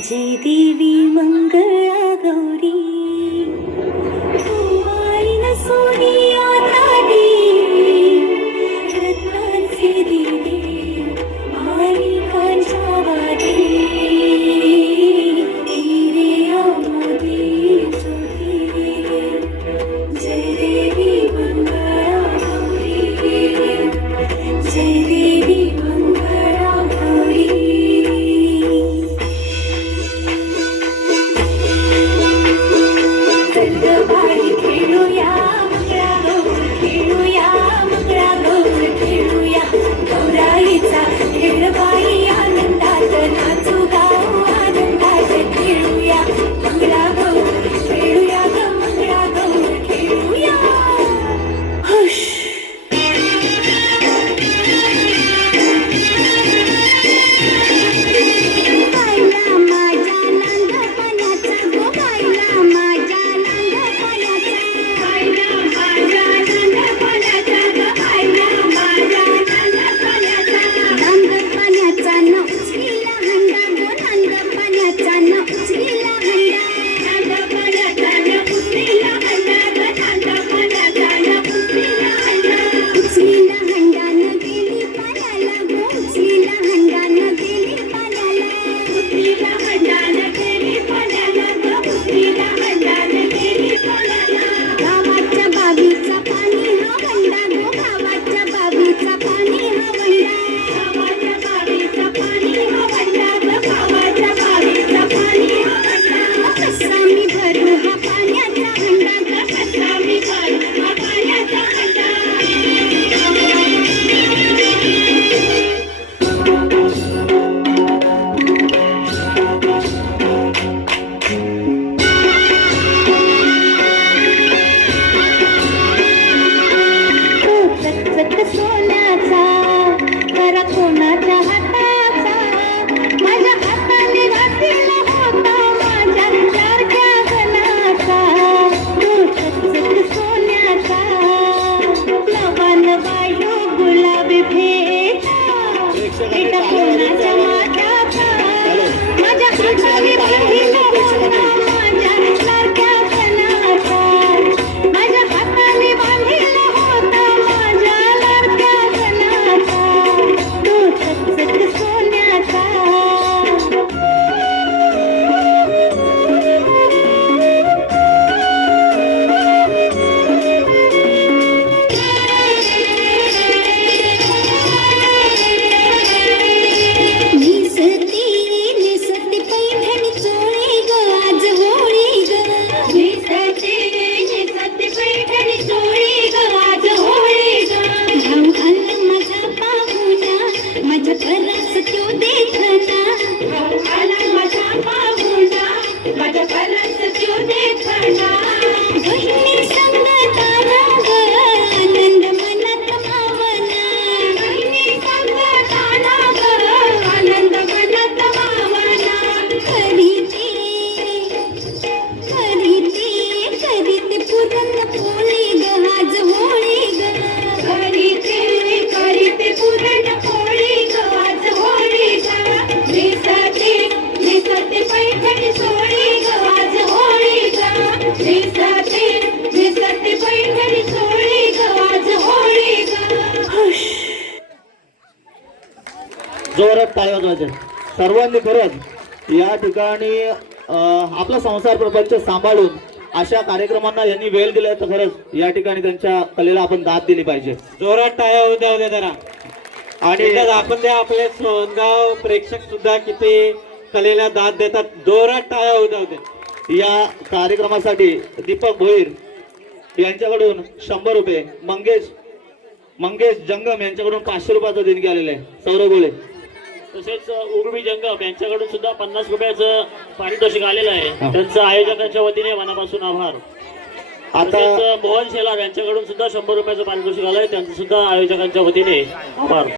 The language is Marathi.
जय देवी मंगळा गौरी वाळीन सोनिया ताडी रत्नाचे दिवे माणिकांच्या वादी हिरे मोती ज्योती जय देवी मंगळा गौरी जय देवी मंगळा गौरी भाई खेळूया मंगळा गौर खेळूया मंगळा गौर खेळूया गौराईचा खेळ बाई आनंदात नाचू गाऊ आनंदात खेळूया मंगळा गौर खेळूया ग मंगळा गौर खेळूया हुश बाईला माझ्या लहानपणाचा गो बाईला माझ्या जोरात टाळ्या वाजवायच्या सर्वांनी. खरंच या ठिकाणी आपला संसार प्रपंच सांभाळून अशा कार्यक्रमांना यांनी वेळ दिलाय तर खरंच या ठिकाणी त्यांच्या कलेला आपण दाद दिली पाहिजे. जोरात टाळ्या होऊ द्या जरा. आणि आपण द्या आपले सोनगाव प्रेक्षक सुद्धा किती कलेला दाद देतात. जोरात टाळ्या होऊ द्या. या कार्यक्रमासाठी दीपक भोईर यांच्याकडून 100 रुपये, मंगेश जंगम यांच्याकडून 500 रुपयाचं देणगी आलेलं आहे. सौरभ गोळे तसेच उर्मी जंगम यांच्याकडून सुद्धा 50 रुपयाचं पारितोषिक आलेलं आहे. त्यांचं आयोजकांच्या वतीने मनापासून आभार. आता मोहन शेलार यांच्याकडून सुद्धा 100 रुपयाचं पारितोषिक आलंय. त्यांचं सुद्धा आयोजकांच्या वतीने आभार.